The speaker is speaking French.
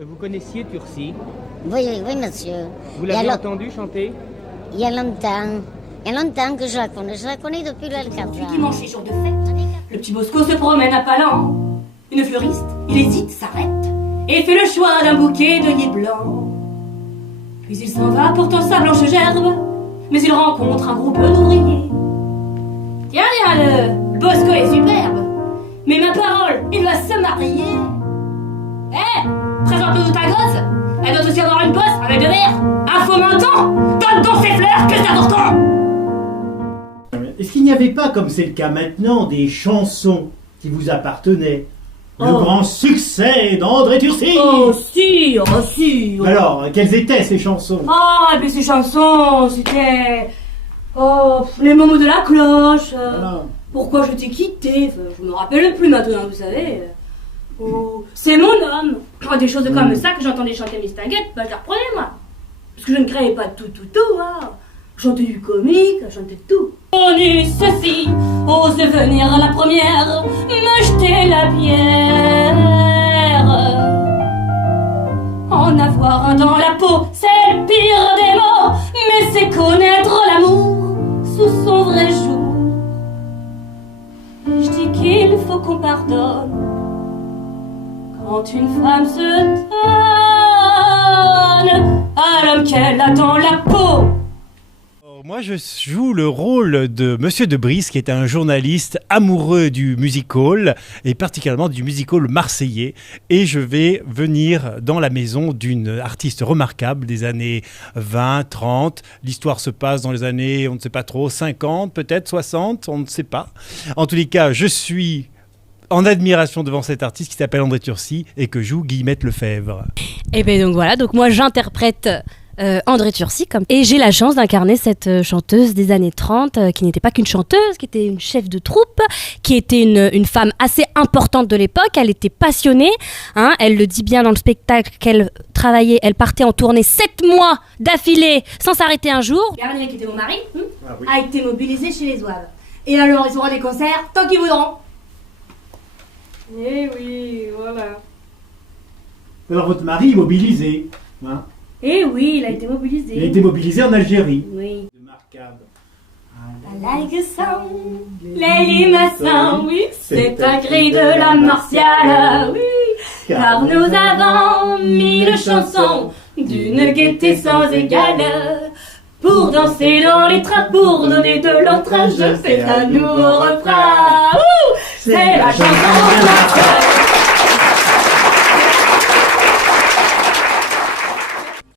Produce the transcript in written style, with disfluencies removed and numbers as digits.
Vous connaissiez Turcy? Oui, oui, monsieur. Vous l'avez entendu chanter? Il y a longtemps. Il y a longtemps que je la connais. Je la connais depuis l'Alcazar. Puis dimanche est jour de fête. Le petit Bosco se promène à pas lents. Une fleuriste, il hésite, s'arrête et fait le choix d'un bouquet d'œillets blancs. Puis il s'en va portant sa blanche gerbe, mais il rencontre un groupe d'ouvriers. Tiens, le Bosco est superbe, mais ma parole, il va se marier. Présente-nous ta gosse. Elle doit aussi avoir une bosse avec de verre, un faux menton. Donne donc ses fleurs, que c'est important. Est-ce qu'il n'y avait pas, comme c'est le cas maintenant, des chansons qui vous appartenaient? Le grand succès d'André Turcy. Oh si, oh si. Alors, quelles étaient ces chansons? Et puis ces chansons, c'était... les moments de la cloche. Voilà. Pourquoi je t'ai quitté, je me rappelle plus maintenant, vous savez. C'est mon homme. Des choses comme ça que j'entendais chanter Miss Tinguette, je les reprenais moi. Parce que je ne créais pas tout, hein. Je chantais du comique, je chantais tout. Connu ceci, ose venir la première, me jeter la pierre. En avoir un dans la peau, c'est le pire des mots, mais c'est connaître l'amour sous son vrai jour. Je dis qu'il faut qu'on pardonne quand une femme se donne à l'homme qu'elle a dans la peau. Moi, je joue le rôle de Monsieur de Brice, qui est un journaliste amoureux du music-hall, et particulièrement du music-hall marseillais. Et je vais venir dans la maison d'une artiste remarquable des années 20, 30. L'histoire se passe dans les années, on ne sait pas trop, 50, peut-être 60, on ne sait pas. En tous les cas, je suis en admiration devant cet artiste qui s'appelle André Turcy et que joue Guillemette Lefebvre. Et bien donc voilà, donc moi j'interprète André Turcy et j'ai la chance d'incarner cette chanteuse des années 30 qui n'était pas qu'une chanteuse, qui était une chef de troupe, qui était une femme assez importante de l'époque. Elle était passionnée, hein, elle le dit bien dans le spectacle qu'elle travaillait, elle partait en tournée 7 mois d'affilée sans s'arrêter un jour. Garnier, qui était mon mari, a été mobilisé chez les Zouaves. Et alors ils auront des concerts tant qu'ils voudront. Eh oui, voilà. Alors votre mari est mobilisé, hein? Eh oui, il a été mobilisé. Il a été mobilisé en Algérie. Oui. Remarquable. I like a song, Lady Massin, oui, c'est un cri de la martiale, oui, car nous avons mille chansons d'une gaieté sans égale, pour danser dans les trains, pour donner de l'entrain, c'est un nouveau refrain, c'est la chanson de la